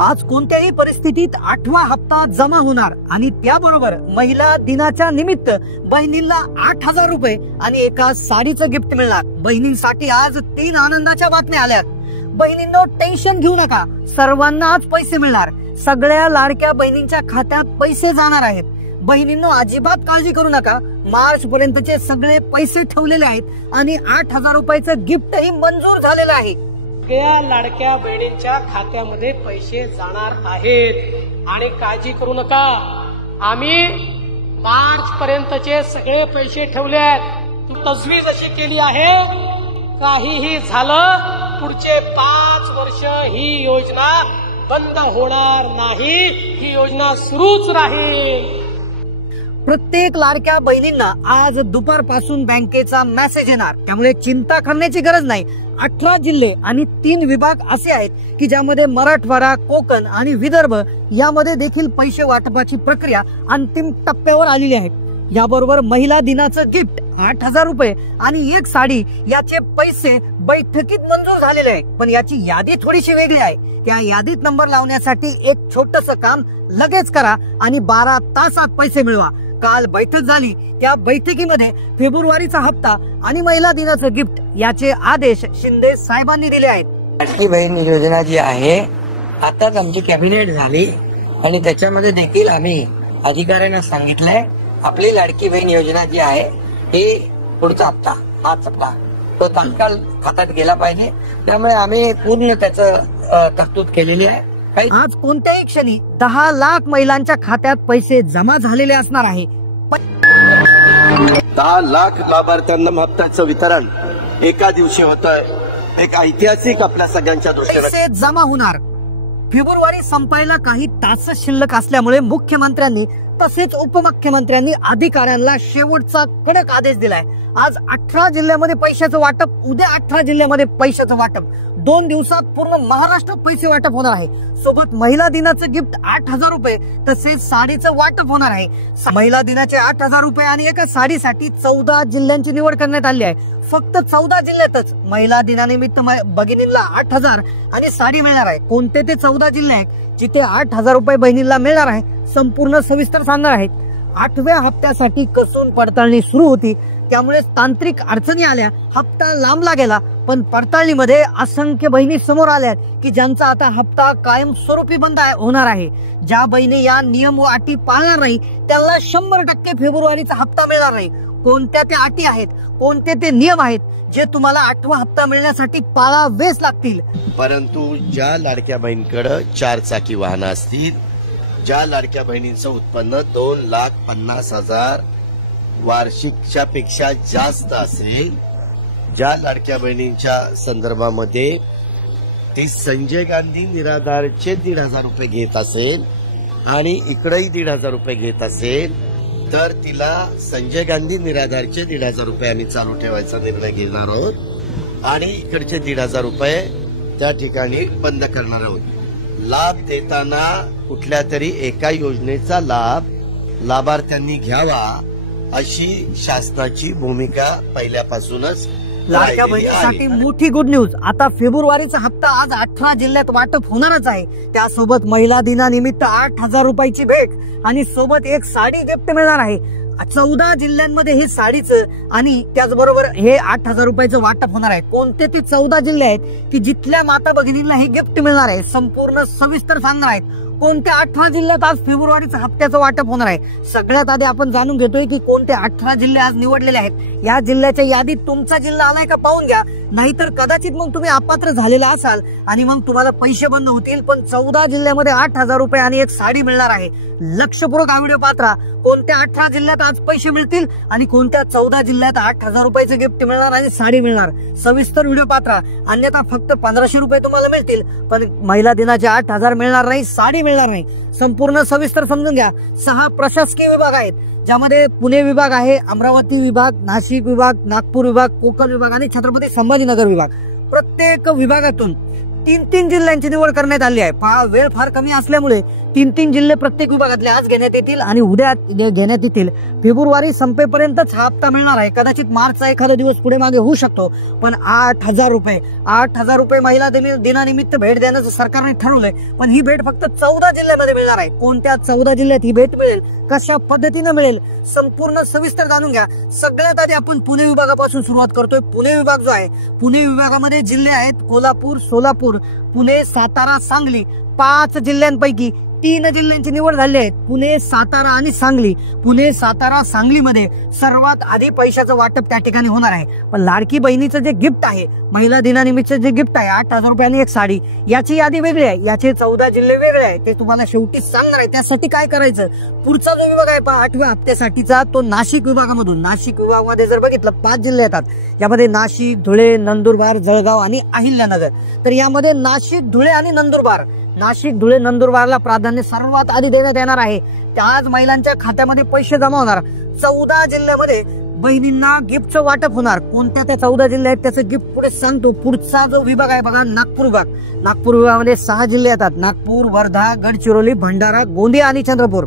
आज कोणत्याही परिस्थितीत 8वा हप्ता जमा होणार आणि त्याबरोबर महिला दिनाच्या निमित्त बहिणींना 8,000 रुपये आणि एका साडीचं गिफ्ट मिळणार। बहिणींसाठी आज 3 आनंदाच्या बातम्या आल्यात। बहिणींनो, टेन्शन घेऊ नका, सर्वांना आज पैसे मिळणार। सगळ्या लाडक्या बहिणींच्या खात्यात पैसे जाणार आहेत। बहिणींनो, अजिबात काळजी करू नका, मार्च पर्यंतचे सगळे पैसे ठेवलेले आहेत आणि 8,000 रुपयाचं गिफ्टही मंजूर झालेलं आहे। सगळ्या लाडक्या बहिणींच्या खात्यामध्ये पैसे जाणार आहेत आणि काळजी करू नका, आम्ही मार्च पर्यंतचे सगळे पैसे ठेवले आहेत। तजवीज अशी केली आहे, काहीही झालं पुढचे 5 वर्ष ही योजना बंद होणार नाही, ही योजना सुरूच राहील। प्रत्येक लाडक्या बहिणींना आज दुपारपासून बँकेचा मेसेज येणार, त्यामुळे चिंता करण्याची गरज नाही। 18 जिल्हे आणि 3 विभाग असे आहेत की ज्यामध्ये मराठवाडा, कोकण आणि विदर्भ यामध्ये देखील पैसे वाटपाची प्रक्रिया अंतिम टप्प्यावर आलेली आहे। याबरोबर महिला दिनाचं गिफ्ट 8,000 रुपये आणि एक साडी याचे पैसे बैठकीत मंजूर झालेले आहे। पण याची यादी थोडीशी वेगळी आहे। त्या यादीत नंबर लावण्यासाठी एक छोटस काम लगेच करा आणि 12 तासात पैसे मिळवा। काल बैठक झाली, त्या बैठकीमध्ये फेब्रुवारीचा हप्ता आणि महिला दिनाचं गिफ्ट याचे आदेश शिंदे साहेबांनी दिले आहेत। लाडकी बहीण योजना जी आहे आताच आमची कॅबिनेट झाली आणि त्याच्यामध्ये देखील आम्ही अधिकाऱ्यांना सांगितलंय आपली लाडकी बहीण योजना जी आहे ही पुढचा हप्ता, हाच हप्ता तो तात्काळ खात्यात गेला पाहिजे। त्यामुळे आम्ही पूर्ण त्याचं तरतूद केलेली आहे। आज कोणत्याही क्षणी 10 लाख महिलांच्या खात्यात पैसे जमा झालेले असणार आहे। 10 लाख लाभार्थ्यांना हप्त्याचं वितरण एका दिवशी होतंय, एक ऐतिहासिक आपल्या सगळ्यांच्या दृष्टीने पैसे जमा होणार। फेब्रुवारी संपायला काही तास शिल्लक असल्यामुळे मुख्यमंत्र्यांनी तसेच उपमुख्यमंत्र्यांनी अधिकाऱ्यांना शेवटचा कडक आदेश दिलाय। आज 18 जिल्ह्यामध्ये पैशाचं वाटप, उद्या 18 जिल्ह्यामध्ये पैशाचं वाटप, 2 दिवसात पूर्ण महाराष्ट्रात पैसे वाटप होणार आहे। सोबत महिला दिनाचं गिफ्ट 8,000 रुपये तसेच साडीचं वाटप होणार आहे। महिला दिनाचे 8,000 रुपये आणि एका साडीसाठी 14 जिल्ह्यांची निवड करण्यात आली आहे। फक्त 14 जिल्ह्यातच महिला दिनानिमित्त भगिनींना 8,000 आणि साडी मिळणार आहे। कोणते ते 14 जिल्हे आहेत जिथे 8,000 रुपये बहिणींना मिळणार आहे, संपूर्ण सविस्तर सांगणार आहेत। 8व्या हप्त्यासाठी कसून पडताळणी सुरू होती, त्यामुळे तांत्रिक अडचणी आल्या, हप्ता लांबला गेला। पण पडताळणीमध्ये असंख्य बहिणी समोर आल्यात की ज्यांचा आता हप्ता कायमस्वरूपी बंद होणार आहे। ज्या बहिणी या नियम व अटी पाळणार नाही त्याला 100% फेब्रुवारीचा हप्ता मिळणार नाही। कोणत्या त्या अटी आहेत, कोणते ते नियम आहेत जे तुम्हाला 8वा हप्ता मिळण्यासाठी पाळावेच लागतील। परंतु ज्या लाडक्या बहिणीकडे 4 चाकी वाहनं असतील, ज्या लाडक्या बहिणींचं उत्पन्न 2,50,000 वार्षिकच्या पेक्षा जास्त असेल, ज्या लाडक्या बहिणींच्या संदर्भामध्ये ती संजय गांधी निराधारचे 1,500 रुपये घेत असेल आणि इकडेही 1,500 रुपये घेत असेल, तर तिला संजय गांधी निराधारचे 1,500 रुपये आम्ही चालू ठेवायचा निर्णय घेणार आहोत आणि इकडचे 1,500 रुपये त्या ठिकाणी बंद करणार आहोत। लाभ देताना कुठल्या तरी एका योजनेचा लाभ लाभार्थ्यांनी घ्यावा अशी शासनाची भूमिका पहिल्यापासूनच। लाडक्या बहिणीसाठी मोठी गुड न्यूज, आता फेब्रुवारीचा हप्ता आज 18 जिल्ह्यात वाटप होणारच आहे। त्यासोबत महिला दिनानिमित्त 8,000 रुपयाची भेट आणि सोबत एक साडी गिफ्ट मिळणार आहे। 14 जिल्ह्यांमध्ये हे साडीचं आणि त्याचबरोबर हे 8,000 रुपयाचं वाटप होणार आहे। कोणते ते 14 जिल्हे आहेत की जिथल्या माता भगिनींना हे गिफ्ट मिळणार आहे, संपूर्ण सविस्तर सांगणार आहेत। कोणत्या 18 जिल्ह्यात आज फेब्रुवारीच्या हप्त्याचं वाटप होणार आहे। सगळ्यात आधी आपण जाणून घेतोय की कोणते 18 जिल्हे आज निवडलेले आहेत। या जिल्ह्याच्या यादीत तुमचा जिल्हा आलाय का पाहून घ्या, नाहीतर कदाचित मग तुम्ही अपात्र झालेला असाल आणि मग तुम्हाला पैसे बंद होतील। पण 14 जिल्ह्यामध्ये 8,000 रुपये आणि एक साडी मिळणार आहे। लक्षपूर्वक हा व्हिडिओ पात्रा, कोणत्या 18 जिल्ह्यात आज पैसे मिळतील आणि कोणत्या 14 जिल्ह्यात 8,000 रुपयाचं गिफ्ट मिळणार आणि साडी मिळणार, सविस्तर व्हिडिओ पात्रा। अन्यथा फक्त 1,500 रुपये तुम्हाला मिळतील, पण महिला दिनाचे 8,000 मिळणार नाही, साडी मिळणार नाही। संपूर्ण सविस्तर समजून घ्या। 6 प्रशासकीय विभाग आहेत, ज्यामध्ये पुणे विभाग आहे, अमरावती विभाग, नाशिक विभाग, नागपूर विभाग, कोकण विभाग आणि छत्रपती संभाजीनगर विभाग। प्रत्येक विभागातून 3-3 जिल्ह्यांची निवड करण्यात आली आहे। वेळ फार कमी असल्यामुळे 3 जिल्हे प्रत्येक विभागातले आज घेण्यात येतील आणि उद्या घेण्यात येतील. फेब्रुवारी संपेपर्यंतच हा हप्ता मिळणार आहे. कदाचित मार्चचा एखादा दिवस पुढे मागे होऊ शकतो, पण 8,000 रुपये महिला दिनानिमित्त भेट देण्याचं सरकारने ठरवलंय. पण ही भेट फक्त 14 जिल्ह्यामध्ये मिळणार आहे. कोणत्या 14 जिल्ह्यात ही भेट मिळेल, कशा पद्धतीने मिळेल, संपूर्ण सविस्तर जाणून घ्या. सगळ्यात आधी आपण पुणे विभागापासून सुरुवात करतोय. पुणे विभाग जो आहे, पुणे विभागामध्ये जिल्हे आहेत कोल्हापूर, सोलापूर, पुणे, सातारा, सांगली. 5 जिल्ह्यांपैकी 3 जिल्ह्यांची निवड झाली आहे, पुणे, सातारा आणि सांगली. पुणे, सातारा, सांगलीमध्ये सर्वात आधी पैशाचं वाटप त्या ठिकाणी होणार आहे. पण लाडकी बहिणीचं जे गिफ्ट आहे, महिला दिनानिमित्त जे गिफ्ट आहे 8,000 रुपये आणि एक साडी, याची यादी वेगळी आहे. याचे 14 जिल्हे वेगळे आहे. ते तुम्हाला शेवटी सांगणार आहे. त्यासाठी काय करायचं, पुढचा जो विभाग आहे 8व्या हप्त्यासाठीचा, तो नाशिक विभागामधून. नाशिक विभागामध्ये जर बघितलं 5 जिल्हे येतात. यामध्ये नाशिक, धुळे, नंदुरबार, जळगाव आणि अहिल्यानगर. तर यामध्ये नाशिक, धुळे आणि नंदुरबार, नाशिक, धुळे, नंदुरबारला प्राधान्य सर्वात आधी देण्यात येणार आहे. त्याच महिलांच्या खात्यामध्ये पैसे जमा होणार. 14 जिल्ह्यामध्ये बहिणींना गिफ्टचं वाटप होणार. कोणत्या त्या 14 जिल्हे आहेत त्याचं गिफ्ट पुढे सांगतो. पुढचा जो विभाग आहे बघा, नागपूर विभाग. नागपूर विभागामध्ये 6 जिल्हे येतात, नागपूर, वर्धा, गडचिरोली, भंडारा, गोंदिया आणि चंद्रपूर.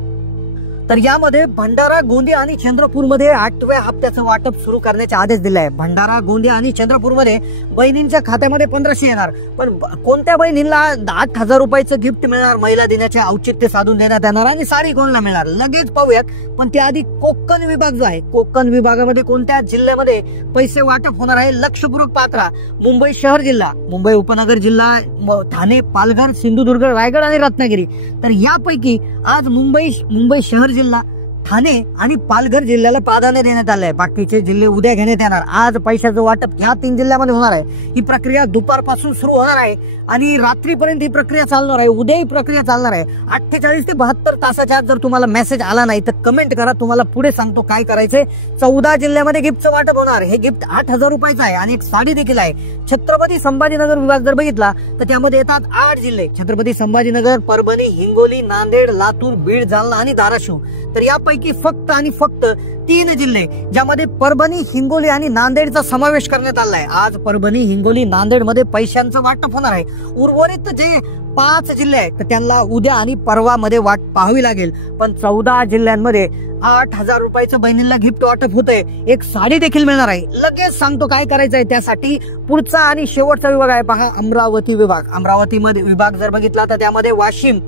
तर यामध्ये भंडारा, गोंदिया आणि चंद्रपूरमध्ये 8व्या हप्त्याचं वाटप सुरू करण्याचे आदेश दिले आहे. भंडारा, गोंदिया आणि चंद्रपूरमध्ये बहिणींच्या खात्यामध्ये 1500 येणार. पण कोणत्या बहिणींना 8,000 रुपयाचं गिफ्ट मिळणार, महिला दिनाचे औचित्य साधून देण्यात येणार, आणि साडी कोणाला मिळणार लगेच पाहूयात. पण त्याआधी कोकण विभाग जो आहे, कोकण विभागामध्ये कोणत्या जिल्ह्यामध्ये पैसे वाटप होणार आहे, लक्षपूर्वक पात्रा. मुंबई शहर जिल्हा, मुंबई उपनगर जिल्हा, ठाणे, पालघर, सिंधुदुर्ग, रायगड आणि रत्नागिरी. तर यापैकी आज मुंबई शहर जिल्हा, ठाणे आणि पालघर जिल्ह्याला प्राधान्य देण्यात आलं आहे. बाकीचे जिल्हे उद्या घेण्यात येणार. आज पैशाचं वाटप ह्या 3 जिल्ह्यामध्ये होणार आहे. ही प्रक्रिया दुपारपासून सुरू होणार आहे आणि रात्रीपर्यंत ही प्रक्रिया चालणार आहे. उद्या ही प्रक्रिया चालणार आहे. 48 ते 72 तासाच्या आत जर तुम्हाला मेसेज आला नाही तर कमेंट करा, तुम्हाला पुढे सांगतो काय करायचंय. 14 जिल्ह्यामध्ये गिफ्टचं वाटप होणार. हे गिफ्ट 8,000 रुपयाचं आहे आणि एक साडी देखील आहे. छत्रपती संभाजीनगर विभाग जर बघितला तर त्यामध्ये येतात 8 जिल्हे. छत्रपती संभाजीनगर, परभणी, हिंगोली, नांदेड, लातूर, बीड, जालना आणि धाराशिव. तर यापैकी फक्त आणि फक्त 3 जिल्हे ज्यामध्ये परभणी, हिंगोली आणि नांदेडचा समावेश करण्यात आला आहे. आज परभणी, हिंगोली, नांदेड मध्ये पैशांचं वाटप होणार आहे. उर्वरित जे 5 जिल्हे आहेत तर त्यांना उद्या आणि परवा मध्ये वाट पाहावी लागेल. पण 14 जिल्ह्यांमध्ये 8,000 रुपयाचं बहिणींना गिफ्ट वाटप होतंय. एक साडी देखील मिळणार आहे. लगेच सांगतो काय करायचंय. त्यासाठी पुढचा आणि शेवटचा विभाग आहे पहा, अमरावती विभाग. अमरावती मध्ये विभाग जर बघितला तर त्यामध्ये वाशिम,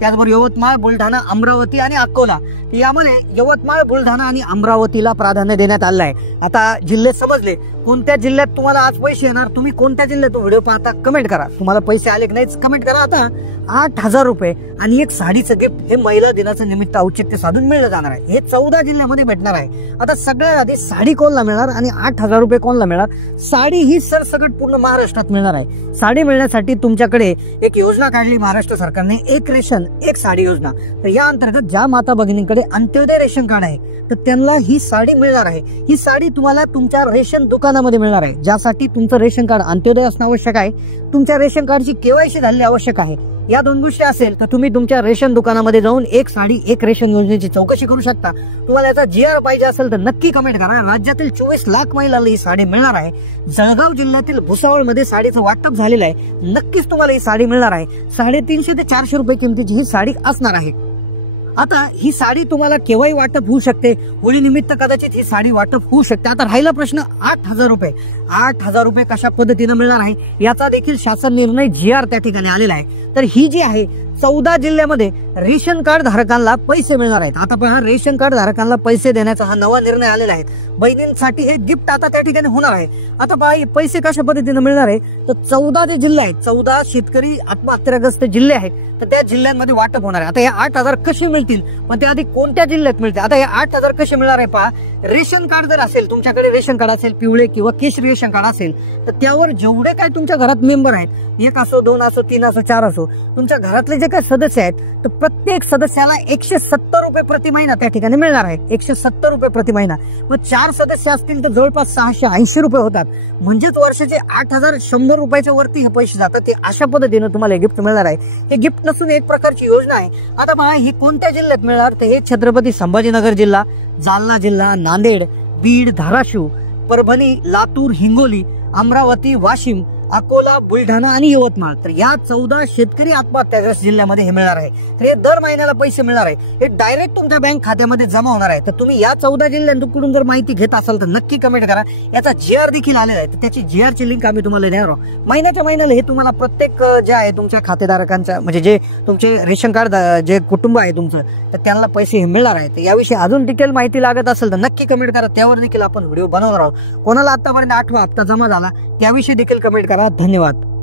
त्याचबरोबर यवतमाळ, बुलढाणा, अमरावती आणि अकोला. यामध्ये यवतमाळ, बुलढाणा आणि अमरावतीला प्राधान्य देण्यात आलं आहे. आता जिल्हे समजले. कोणत्या जिल्ह्यात तुम्हाला आज पैसे येणार, तुम्ही कोणत्या जिल्ह्यात व्हिडिओ पाहता कमेंट करा. तुम्हाला पैसे आले की नाहीच कमेंट करा. आता 8,000 रुपये आणि एक साडीचं गिफ्ट हे महिला दिनाचं निमित्त औचित्य साधून मिळलं जाणार आहे. हे 14 जिल्ह्यामध्ये भेटणार आहे. आता सगळ्यात आधी साडी कोणाला मिळणार आणि 8,000 रुपये कोणाला मिळणार. साडी ही सरसकट पूर्ण महाराष्ट्रात मिळणार आहे. साडी मिळण्यासाठी तुमच्याकडे एक योजना काढली महाराष्ट्र सरकारने, एक रेशन एक साडी योजना. तर या अंतर्गत ज्या माता भगिनींकडे अंत्योदय रेशन कार्ड आहे तर त्यांना ही साडी मिळणार आहे. ही साडी तुम्हाला तुमच्या रेशन दुकानामध्ये मिळणार आहे. ज्यासाठी तुमचं रेशन कार्ड अंत्योदय असणं आवश्यक आहे. तुमच्या रेशन कार्डची केवायसी झाली आवश्यक आहे. या 2 गोष्टी असेल तर तुम्ही तुमच्या रेशन दुकानामध्ये जाऊन एक साडी एक रेशन योजनेची चौकशी करू शकता. तुम्हाला याचा GR पाहिजे असेल तर नक्की कमेंट करा. राज्यातील 24 लाख महिलांना ही साडी मिळणार आहे. जळगाव जिल्ह्यातील भुसावळमध्ये साडीचं वाटप झालेलं आहे. नक्कीच तुम्हाला ही साडी मिळणार आहे. 350 ते 400 रुपये किमतीची ही साडी असणार आहे. आता ही साडी तुम्हाला केव्हाही वाटप होऊ शकते. होळी निमित्त कदाचित ही साडी वाटप होऊ शकते. आता राहिला प्रश्न 8,000 रुपये. 8,000 रुपये कशा पद्धतीने मिळणार आहे याचा देखील शासन निर्णय GR त्या ठिकाणी आलेला आहे. तर ही जी आहे 14 जिल्ह्यामध्ये रेशन कार्ड धारकांना पैसे मिळणार आहेत. आता पहा, रेशन कार्ड धारकांना पैसे देण्याचा हा नवा निर्णय आलेला आहे. बहिणींसाठी हे गिफ्ट आता त्या ठिकाणी होणार आहे. आता पहा, हे पैसे कशा पद्धतीने मिळणार आहे तर 14 जे जिल्हे आहेत, 14 शेतकरी आत्महत्याग्रस्त जिल्हे आहेत तर त्या जिल्ह्यांमध्ये वाटप होणार आहे. आता हे 8,000 कसे मिळतील, पण त्याआधी कोणत्या जिल्ह्यात मिळते. आता हे 8,000 कसे मिळणार आहे पहा. रेशन कार्ड जर असेल, तुमच्याकडे रेशन कार्ड असेल, पिवळे किंवा केशरी रेशन कार्ड असेल तर त्यावर जेवढे काय तुमच्या घरात मेंबर आहेत, 1 असो, 2 असो, 3 असो, 4 असो, तुमच्या घरातले जे काही सदस्य आहेत तर प्रत्येक सदस्याला 170 रुपये प्रति महिना त्या ठिकाणी मिळणार आहे. 170 रुपये प्रति महिना. मग 4 सदस्य असतील तर जवळपास 680 रुपये होतात. म्हणजेच वर्षाचे 8,100 रुपयाच्या वरती हे पैसे जातात. ते अशा पद्धतीने तुम्हाला गिफ्ट मिळणार आहे. हे गिफ्ट नसून एक प्रकारची योजना आहे. आता पहा, ही कोणत्या जिल्ह्यात मिळणार तर हे छत्रपती संभाजीनगर जिल्हा, जालना जिल्हा, नांदेड, बीड, धाराशिव, परभणी, लातूर, हिंगोली, अमरावती, वाशिम अकोला, बुलढाणा आणि यवतमाळ. तर या 14 शेतकरी आत्महत्याग्रस्त जिल्ह्यामध्ये हे मिळणार आहे. तर हे दर महिन्याला पैसे मिळणार आहे, हे डायरेक्ट तुमच्या बँक खात्यामध्ये जमा होणार आहे. तर तुम्ही या 14 जिल्ह्यांकडून जर माहिती घेत असाल तर नक्की कमेंट करा. याचा GR देखील आलेला आहे, तर त्याची GR ची लिंक आम्ही तुम्हाला देणार आहोत. महिन्याच्या महिन्याला हे तुम्हाला प्रत्येक जे आहे तुमच्या खातेधारकांच्या म्हणजे जे तुमचे रेशन कार्ड जे कुटुंब आहे तुमचं, तर त्यांना पैसे हे मिळणार आहेत. याविषयी अजून डिटेल माहिती लागत असेल तर नक्की कमेंट करा, त्यावर देखील आपण व्हिडिओ बनवणार आहोत. कोणाला आतापर्यंत 8वा हप्ता जमा झाला त्याविषयी देखील कमेंट करा. धन्यवाद.